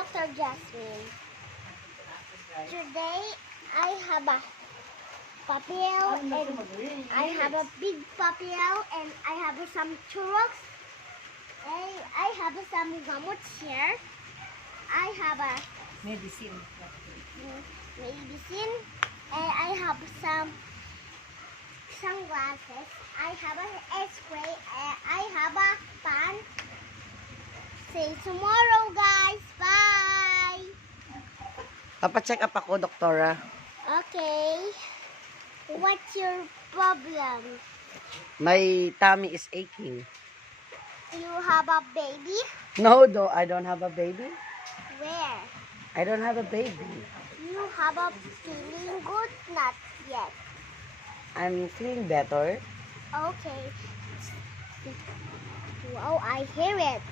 Dr. Jasmine. Today I have a papel and I have a big papel and I have some churros. I have some gamuts here. I have a Medicine. medicine and I have some sunglasses. I have a spray and I have a pan. See you tomorrow, guys. Bye. Papacheck up ako, doktora. Okay. What's your problem? My tummy is aching. You have a baby? No, I don't have a baby. Where? I don't have a baby. You have a feeling good? Not yet. I'm feeling better. Okay. Wow, I hear it.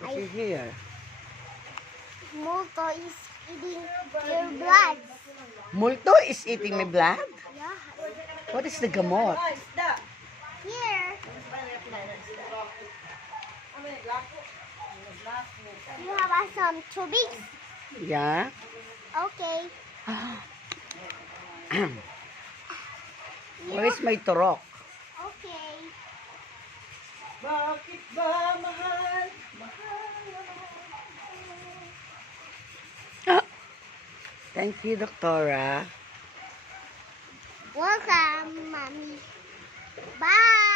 What's in here? Multo is eating your blood. Multo is eating my blood? Yeah. What is the gamot? Here. You have some tubig? Yeah. Okay. Where is my turok? Okay. Bakit ba mahal? Thank you, doktora. Welcome, Mommy. Bye.